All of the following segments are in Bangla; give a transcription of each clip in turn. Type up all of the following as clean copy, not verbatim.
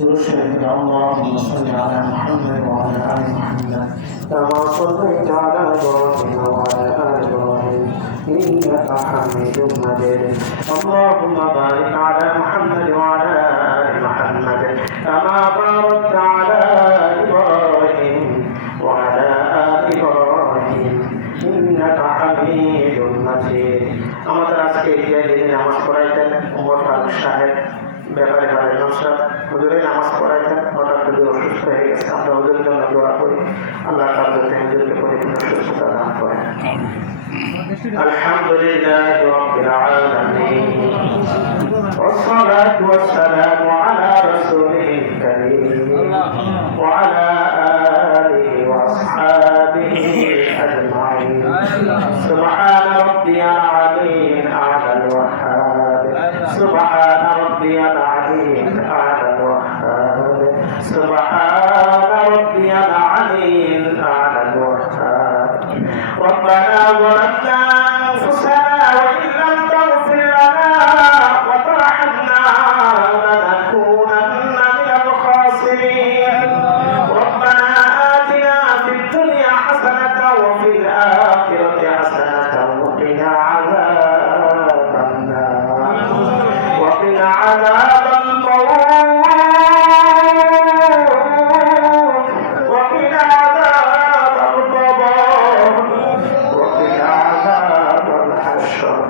اللهم صل على محمد وعلى آل محمد كما صليت على إبراهيم وعلى آل إبراهيم إنك حميد مجيد اللهم بارك على محمد وعلى آل محمد كما باركت على إبراهيم وعلى آل إبراهيم إنك حميد مجيد আমাদের আজকে এই দিনে নামাজ পড়াইতেন ওমর ফারুক সাহেব ব্যাপারে বাড়ির নকশা হুজুরে নামাজ পড়াইতেন হঠাৎ হুজুর অসুস্থ হয়ে গেছে আমরা হুজুরের জন্য দোয়া করি আল্লাহ তাআলা হুজুরকে পরিপূর্ণ সুস্থতা দান করেন আলহামদুলিল্লাহি রাব্বিল আলামিন والصلاة والسلام على رسوله الكريم وعلى آله وأصحابه أجمعين سبحان ربي العظيم أعلى الوهاب سبحان ربي العظيم أعلى الوهاب سبحان ربي العظيم أعلى الوهاب ربنا ظلمنا أنفسنا وإن لم تغفر لنا وترحمنا لنكونن من الخاسرين ربنا آتنا في الدنيا حسنة وفي الآخرة حسنة وقنا عذاب النار وقنا عذاب الموت وقنا عذاب القبر وقنا عذاب الحشر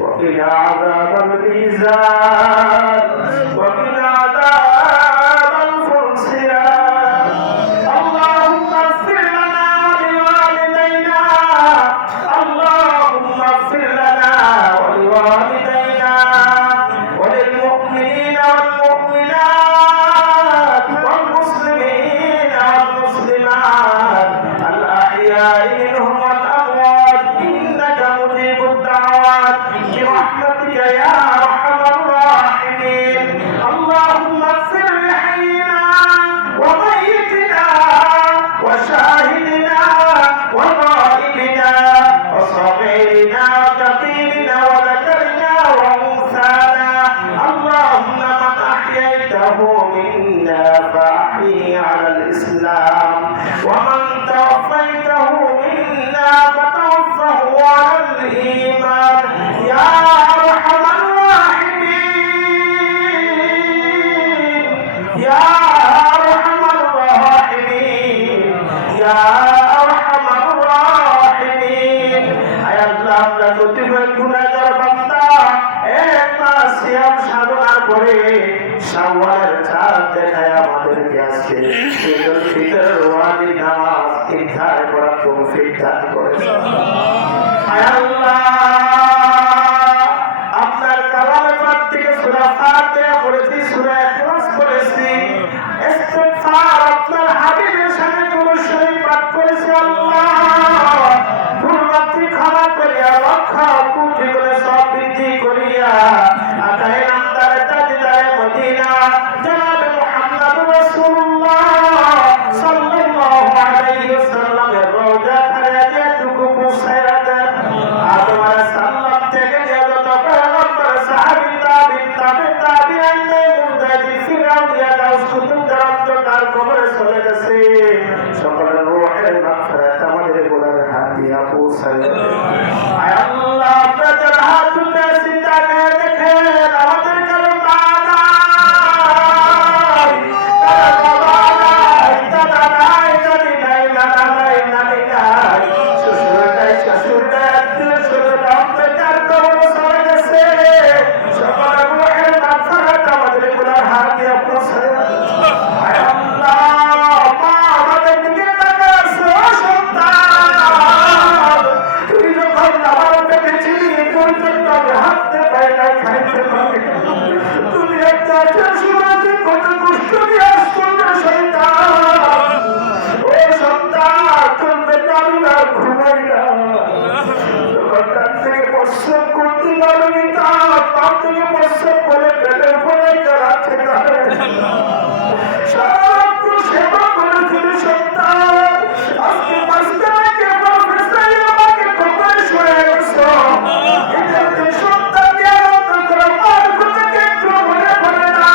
وقنا عذاب الميزان وقنا عذاب الفرسيان اللهم اغفر لنا ولوالدينا اللهم اغفر لنا ولوالدينا وللمؤمنين والمؤمنات والمسلمين والمسلمات الأحياء منهم والأموات إنك مجيب الدعوات برحمتك يا أرحم الراحمين اللهم اغفر لحينا وميتنا وشاهدنا وغائبنا وصغيرنا وكبيرنا وذكرنا وأنثانا اللهم من أحييته منا فأحيه على الإسلام ومن توفيته منا فتوفه على الإيمان يا أرحم الراحمين يا أرحم الراحمين يا أرحم الراحمين أي الله আমরা প্রতিবার গুনাহগার বান্দা এক মাস সিয়াম সাধনা করে শাওয়ালের চাঁদ দেখায় আমাদেরকে আজকে ঈদুল ফিতর ওয়াজিব নামাজ ইফতার করার তৌফিক দান করেছেন আয় আল্লাহ আপনার কালামের পাক থেকে সূরা ফাতিহা পড়েছি সূরা ইখলাস পড়েছি ইস্তিগফার আপনার হাবিবের সাথে দুরূদ শরীফ পাঠ করেছি আল্লাহ ভুলমাত্রি ক্ষমা করিয়া রক্ষা কুটি করে সব বৃদ্ধি করিয়া আদায় নামদারে তাজদারে মদিনা জনাবে মুহাম্মদ রাসূলুল্লাহ সাল্লাল্লাহু আলাইহি ওয়াসাল্লামের রওজা খারাজে টুকু পৌঁছায়া দেন আদম আলাইহিস সালাম থেকে যত পয়গম্বর সাহাবী তাবিঈন মুজাহিদ ফিরাউন ইয়া গাউস কুতুব জারাত তার কবরে চলে গেছে সকলের রূহের মাগফিরাত আমাদের গুনাহের হাদিয়া পৌঁছায় আয় আল্লাহ আপনাদের হাত তুলে চিন্তা করে দেখেন আমাদের কারো মা নাই তারা বাবা নাই দাদা নাই দাদি নাই নানা নাই নানি নাই শ্বশুর নাই শাশুড় নাই আত্মীয় স্বজন আপনার তার কবরে চলে গেছে সকলের রূহের মাগফিরাত আমাদের গুনাহের হাদিয়া পৌঁছায় আয় আল্লাহ মা আমাদের দিকে তাকাছে ও সন্তান তুই যখন আমার পেটে চিনি পর্যন্ত আমি হাঁটতে পারি না খাইতে পারি তুমি একটা শুনেছি কত কষ্ট দিয়ে আসছো না সন্তান ও সন্তান তোর পেটে আমি না ঘুমাই না যখন তার থেকে পশ্চিম করতে পারবি তার থেকে পশ্চিম করে পেটের উপরে রাখতে পারে সারাত্র সেবা করেছিল সন্তান আজকে পাঁচটা থেকে আমাকে খবর শুনে গেছো এটা সন্তান দিয়ে আনন্দ করে মার থেকে একটু মনে পড়ে না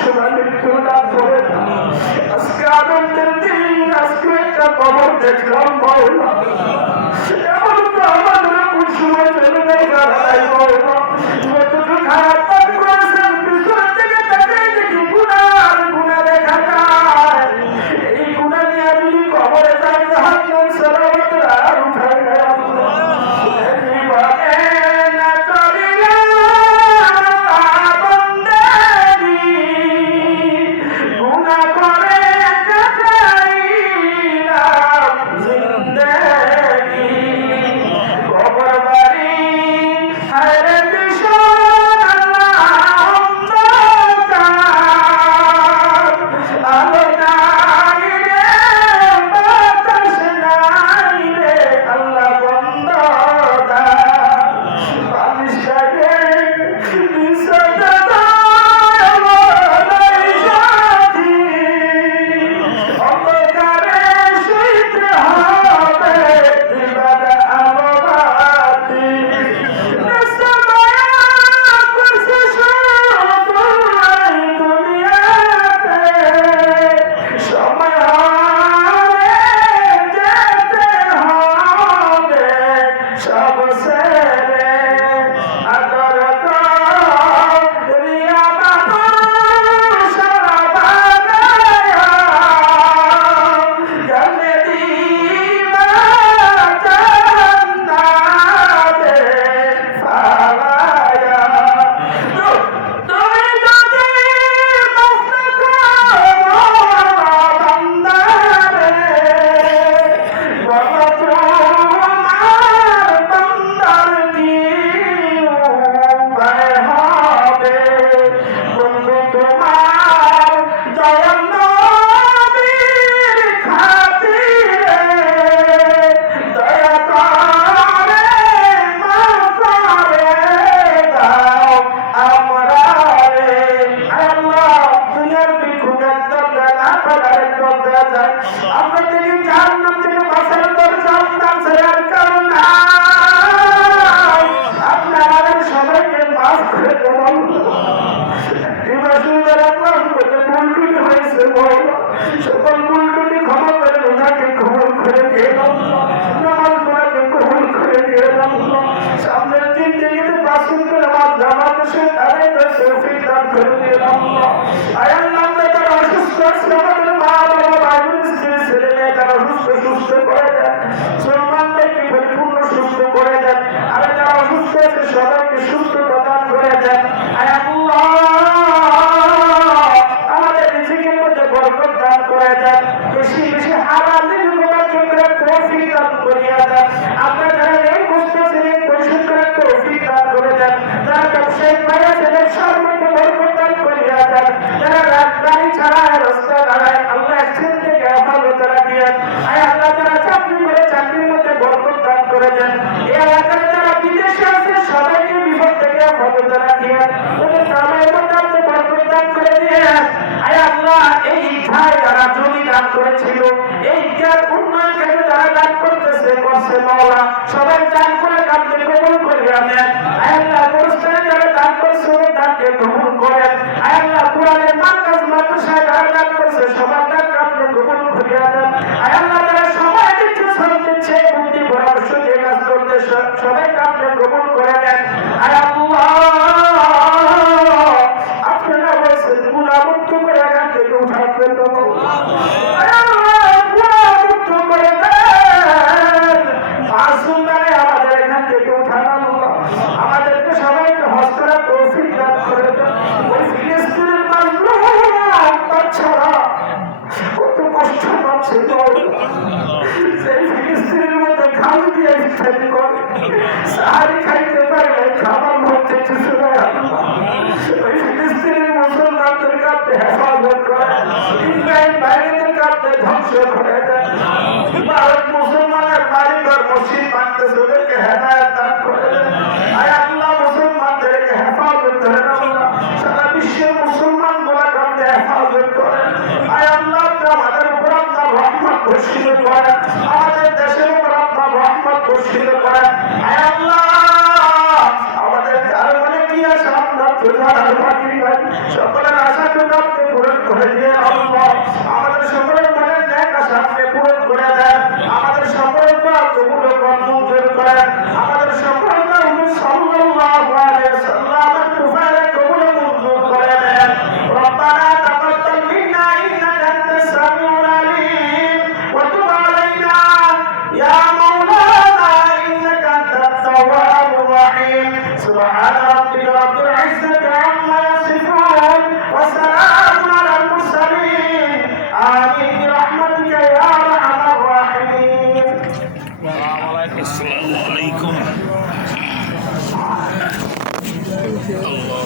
সময় মৃত্যু দান করে দাও। আজকে আনন্দের দিন, আজকে একটা খবর দেখলাম মাওলা, এমন তো আমাদের কোন সময় চলে যায় দাঁড়াই মাওলা, যতটুকু খারাপ কাজ করেছেন পিছন থেকে তাকাই দেখি গুনাহ দেখা যায়। এই গুনাহ নিয়ে যদি কবরে যায় জাহান্নাম সালামত আর উঠায় না আল্লাহ। জীবনে না করিয়া বন্দেগি, গুনাহ করে কাটাইলাম জিন্দেগি। কবর বাড়ি হায়রে ভীষণ অন্ধকার, আলো নাই রে বাতাস নাই রে আল্লাহ বন্ধ দ্বার। বালিশ লাগে বিছানা নাই সাথী, অন্ধকারে শুইতে হবে দিবানা আলো বাতি। নেশামায়া করছে শুধু এই দুনিয়াতে, সময় হলে যেতে হবে সব ছেড়ে। আদর করিয়া মানুষ বানায়া, জানে দিবা জান্নাতে ফালায়া। তুমি যদি মাফ না করো বান্দারে, বলো তোমার বান্দার কি উপায় হবে? বন্ধু তোমার দয়াল নবীর খাতিরে দয়া করে মাফ করে দাও আমরারে। আল্লাহ দুনিয়ার ভিক্ষুকের দরজা না খোলার দরজা যায়, আমরা থেকে জাহান্নাম থেকে বাঁচার দরজা আপনার ছাড়ার কারণ নাই। আপনি আমাদের সবাইকে মাফ করে দেন। এই মাসুদের আপনার মধ্যে ভুল ত্রুটি হয়েছে মাওলা, সকল ভুল ত্রুটি ক্ষমা করে রোজাকে কবুল করে দিয়ে দাও, নামাজ পড়াকে কবুল করে দিয়ে দাও। সামনের দিন থেকে পাঁচজন করে নামাজ জামাতের সাথে আদায় তৌফিক দান করে দিয়ে দাও। আয় আল্লাহ, আমরা যারা অসুস্থ আছি, আমাদের মা বাবা ভাই বোন স্ত্রী ছেলে মেয়ে যারা সুস্থ করে দেন, সন্তানদেরকে পরিপূর্ণ সুস্থ করে দেন। আর যারা অসুস্থ আছে সবাইকে সুস্থতা দান করে দেন। আয় আল্লাহ, আমাদের রিজিকের মধ্যে বরকত দান করে দেন, বেশি বেশি হালাল রিজিক উপার্জন করার তৌফিক দান করিয়া দেন। আপনারা যারা ঋণ বুঝতেছেন ঋণ পরিশোধ করার তৌফিক দান করে দেন। যারা ব্যবসায়িক ভাই আছে ব্যবসার মধ্যে বরকত দান করিয়া দেন। যারা গাড়ি চালায় রাস্তা দাঁড়ায় আল্লাহ অ্যাক্সিডেন্ট থেকে হেফাজত রাখিয়েন। আয় আল্লাহ, যারা চাকরি করে চাকরির মধ্যে বরকত দান করে দেন। এই এলাকার যারা বিদেশে আছে সবাইকে বিপদ থেকে হেফাজত রাখিয়েন। ওদের কামাইয়ের মধ্যে আপনি বরকত দান করে দিয়েন। আয় আল্লাহ, এই ইচ্ছায় যারা জমি দান করেছিল, এই ইচ্ছার উন্নয়ন কাজে যারা দান করতেছে করছে মাওলা, সবাই দান করে কাজকে কবুল করিয়া নেন। আয় আল্লাহ, অনুষ্ঠানে যারা দান করছে ওদের দানকে কবুল করেন। আয় আল্লাহ, কোরআনের মার্কাজ মাদ্রাসায় যারা দান করছে সবার দান আপনি কবুল করিয়া নেন। আয় আল্লাহ, যারা সময় দিচ্ছে শ্রম দিচ্ছে বুদ্ধি পরামর্শ দিয়ে কাজ করতেছে সবাইকে আপনি কবুল করে নেন। আয় আল্লাহ, আপনারা বলছেন গুনাহমুক্ত করে এখান থেকে উঠাবেন। আয় আল্লাহ, গুনাহমুক্ত করে দেন, মাসুম বানায় আমাদের এখান থেকে উঠান। আল্লাহ, আমাদেরকে সবাইকে হজ করার তৌফিক দান করে দেন। ওই ফিলিস্তিনের মাজলুম বাচ্চারা কত কষ্ট পাচ্ছে, সেই ফিলিস্তিনের মধ্যে ঘাম দিয়ে ইফতারি করে, সাহারি খাইতে পারে না, খাবার মধ্যে কিছু নাই। ওই ফিলিস্তিনের মুসলমানদেরকে আপনি হেফাজত করেন, ইসরায়েল বাহিনীদেরকে আপনি ধ্বংস করে দেন। ভারত মুসলমানের বাড়িঘর মসজিদ বাঁধতেছে ওদেরকে হেদায়েত দান করে দেন। আয় আল্লাহ, মুসলমানদেরকে হেফাজত করেন। আল্লাহ, সারা বিশ্বের মুসলমান গুলাকে আপনি হেফাজত করেন। আয় আল্লাহ, আমাদের উপর আপনার রহমত বর্ষিত করেন, আমাদের দেশের উপর আপনার রহমত বর্ষিত করেন। আয় আল্লাহ, আমাদের কারো মনে কি আছে আপনার তো জানার বাকি নাই, সকলের আশা আসসালামু আলাইকুম আল্লাহ